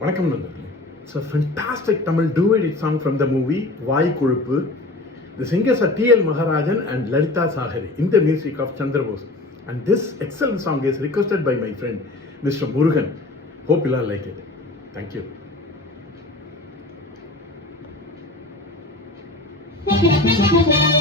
வணக்கம் நண்பர்களே. It's a fantastic Tamil duet song from the movie Vai Kulupu. The singers are T.L. Maharajan and Lalita Sahari in the music of Chandra Bose. And this excellent song is requested by my friend Mr. Murugan. Hope you all like it. Thank you. Thank you.